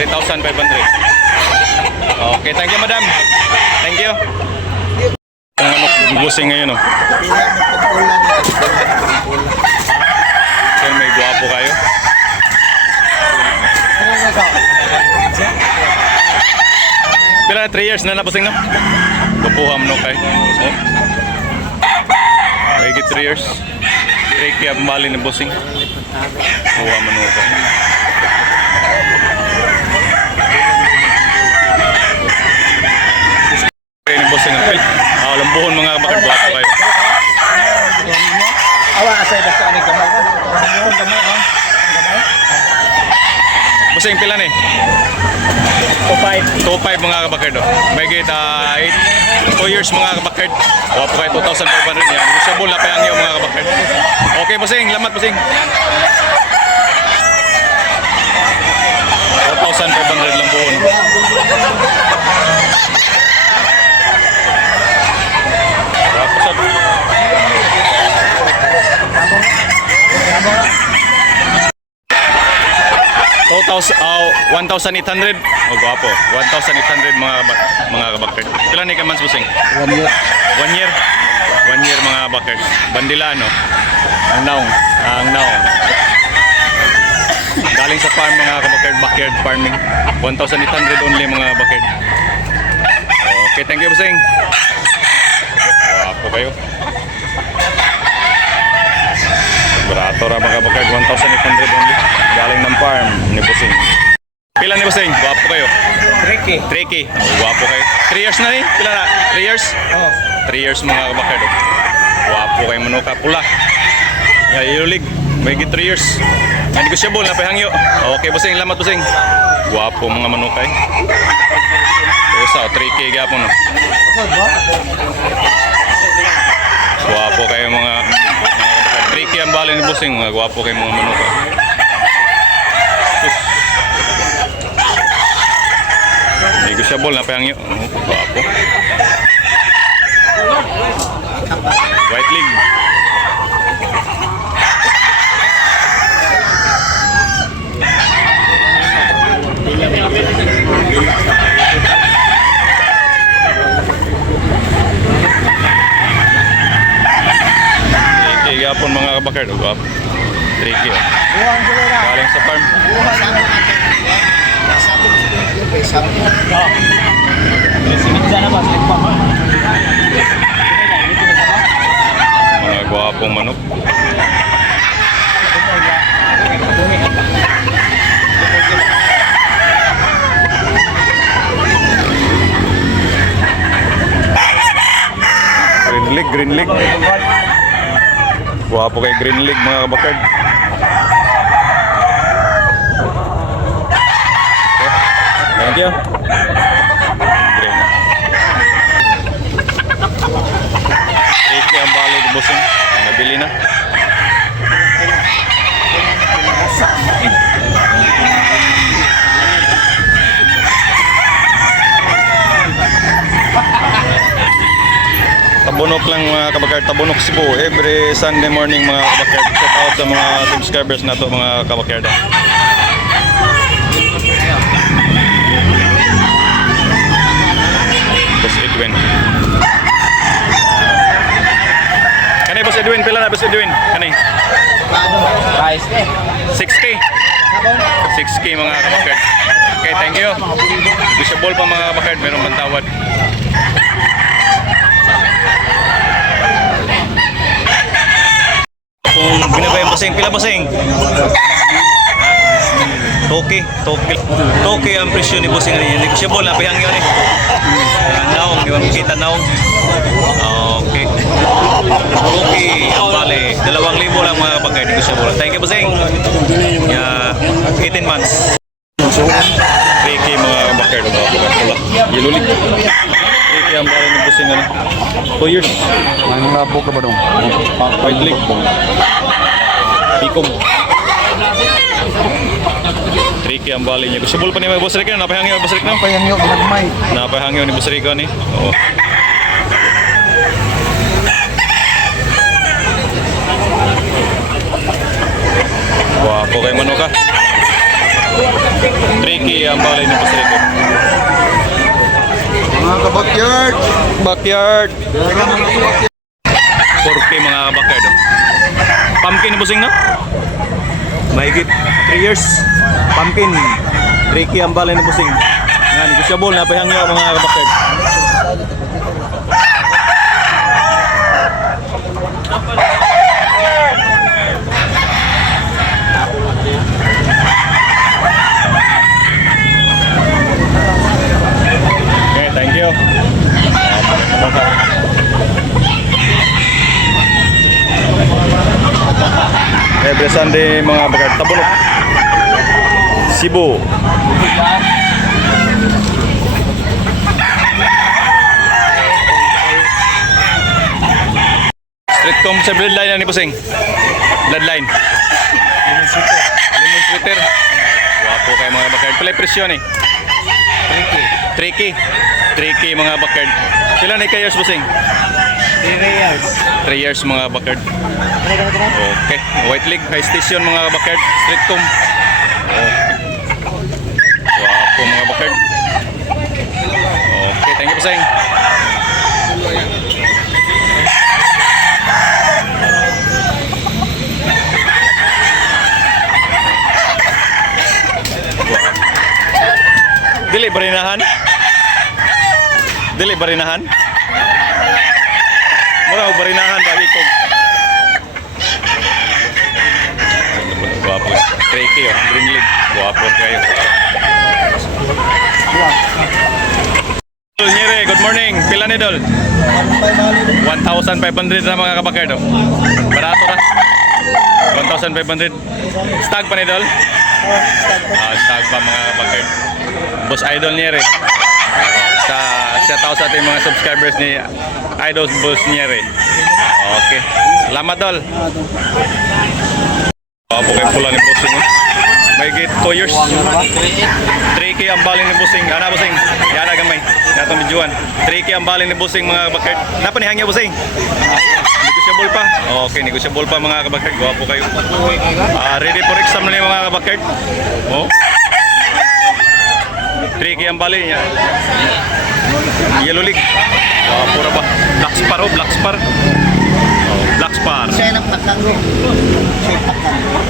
3,500. Okay, thank you madam. Thank you. Ang ano, busing ngayon oh. Yan, may guwapo kayo. Pila 3 years na busing no? Kapuham no kay. Oh. May 3 years. 3 kaya bali ni busing. Kuha man ko. Ni busing ang pil. Lambuhon mga kabakard guwapo kayo. Awa asay basta ani gamay ka. Gamay oh. Busing pila ni? 2.5 mga kabakard oh. May gate 2 years mga kabakard. Guwapo kayo 2,500 yan. Gusto na pa ang mga kabakard. Okay busing, lamat busing. 2,500 lambuhon. Tapos 1,800. Oh, guwapo. 1,800 mga kabakard. Kailan ni ka months busing? 1 year. 1 year. 1 year mga kabakard. Bandila no. Ang naong. Galing sa farm mga kabakard, backyard farming. 1,800 only mga kabakard. Okay, thank you busing. Guwapo kayo. Barato ra mga kabakard, 1,800 only. Galing ng farm ni busing. Pila ni busing? Guwapo kayo. 3K. Guwapo kayo. 3 years na ni? Pila na? 3 years? Oh. 3 years mga kabakard. Guwapo kayo manuka pula. Yulig. May 3 years. Negotiable na pahangyo. Okay busing, lamat busing. Guwapo mga manukay. Usa 3K gapon no. Guwapo kayo mga 3K ang bali ni busing. Guwapo kayo mga manukay. Negotiable na pahangyo. Guwapo. White League. Gapon mga kabakard, guwapo. 3K. Galing sa farm. Mga guwapong manok. Green League. Guwapo kay Green League mga kabakard. Thank you. Green. 3K ang bali ni busing. Nabili na. Tabunok lang mga kabakard, Tabunok Cebu every Sunday morning mga kabakard. Shout out sa mga subscribers na to mga kabakard. Boss Edwin. Kanay Boss Edwin, pila na Boss Edwin? Kanay? 6K. 6K mga kabakard. Okay, thank you. Visible pa mga kabakard, meron bang tawad? Kung binabay ang busing, pila busing? Toki ang presyo ni busing niya. Negotiable na pihang yun eh. Naong, di ba makita naong? Okay. Toki ang bali. 2,000 lang mga kapagay. Negotiable. Thank you busing. 18 months. 3K mga kapagay. Yelulik. 3K ang bali ng busing. 2 years. Anong labo ka ba dong? White League. Pikom. 3K ang bali niya. Gusto pa ni Boss Rico. Napahangyo Boss Rico. Napahangyo, ginagmay. Napahangyo ni Boss Rico ni. Oo. Wapo kay Manoka. Tricky ang balay ni Boss Rico. Mga kabakyard. Backyard. 4K mga backyard. Oh. Pumpkin ni Busing, no? Mahigit 3 years. Pumpkin. Tricky ang balay ni Busing. Nga, negosyable na pahangyo mga backyard. Okay, thank you. Every Sunday mga bagat tabunok. Cebu. Street com sa bloodline ni Pusing. Bloodline. Lemon sweater. Wapo kayo mga bagat. Pala presyo ni. Tricky. Tricky mga bakard. Pila na kayos Busing? 3 years mga bakard. Okay. White League High Station mga bakard. Street com. Wapo mga bakard. Okay, thank you Busing. Dili barinahan? Dili barinahan? Mura o barinahan ba ikog? Guwapo. 3K oh, Green League. Guwapo kayo. Nyere, good morning. Pila ni Dol? 1,500 na mga kabakard oh. Barato na. 1,500. Stag pa ni Dol? Stag pa mga kabakard. Boss Idol Nyere. Shout out sa ating mga subscribers ni Idol Boss Nyere. Okay. Salamat Dol. Wapo kayo pula ni Bossing. May 2 years. 3K ang baling ni Bossing. Ana Bossing. Yana gamay. Natong bijuan. 3K ang baling ni Bossing mga kabakard. Napanihangya Bossing. Negosyable pa. Okay, negosyable pa mga kabakard. Wapo kayo. Ready for exam na yung mga kabakard. Oh. 3K ang bali niya. Yellow League. Pura ba? Black Spar oh, Black Spar. Oh, Black Spar.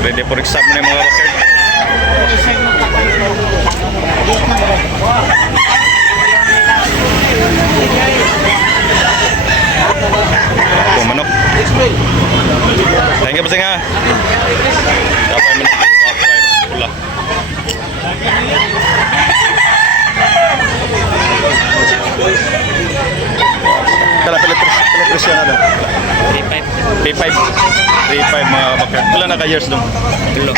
Ready for exam na yung mga bakard. Ako manok. Thank you Busing ha. Dapat manok. Pula. Kala presyo na daw. 3.5 mga bakard. Wala na ka years dong? Tulo.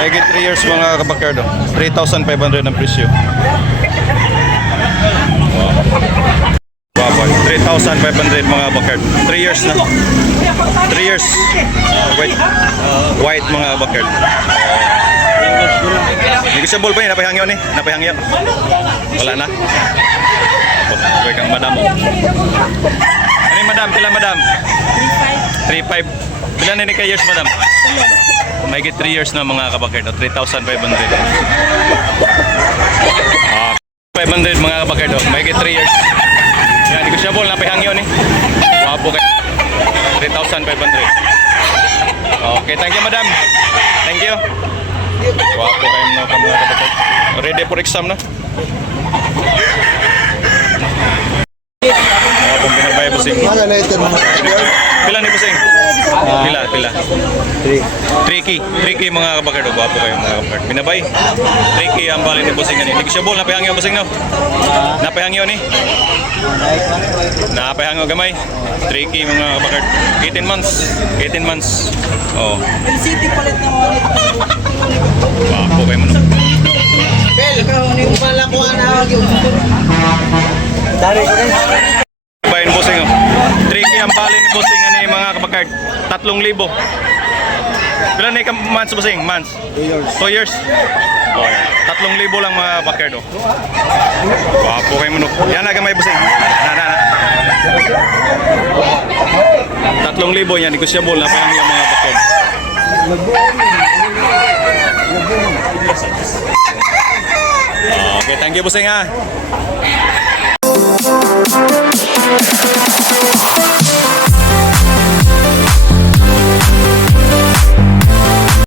May 3 years mga kabakard. 3,500 ang presyo. Wow. 3,500 mga bakard. 3 years na. 3 years. White mga bakard. Negosyable pa yun, napahangyo ni. Napahangyo. Wala na. Huwag kang madam. Ano yung madam? Pila madam? 3.5. Pila na ni ka years madam? May 3 years na mga kabakard. 3,500. 500 mga kabakard. May 3 years. Yan, negosyable. Napahangyo ni. Wapo kayo. 3,500. Okay, thank you madam. Thank you. Wapo kayo mga kabakard. Ready for exam na. Wapong pinabay Busing. Pila ni Busing? Pila. 3K mga kabakard. Wapo kayo mga kabakard. Pinabay. 3K ang bali ni Busing. Negosyable. Napahangyo Busing no? Napahangyo ni? Napahangyo gamay. 3K mga kabakard. 18 months. Oh. City palit na mo. Wapo kayo mga. Bel, yung pala ko na Dari ko rin. Bayan Busing oh. 3K ang bali ni Busing ani mga kabakard. 3,000. Pila na yung months Busing? Months? 2 years. Oh, 3,000 lang mga bakard oh. Wapo kayo manok. Yan na gamay Busing. Na. 3,000 yan. Negosyable na pa yung mga bakard. Okay, thank you bossing ha.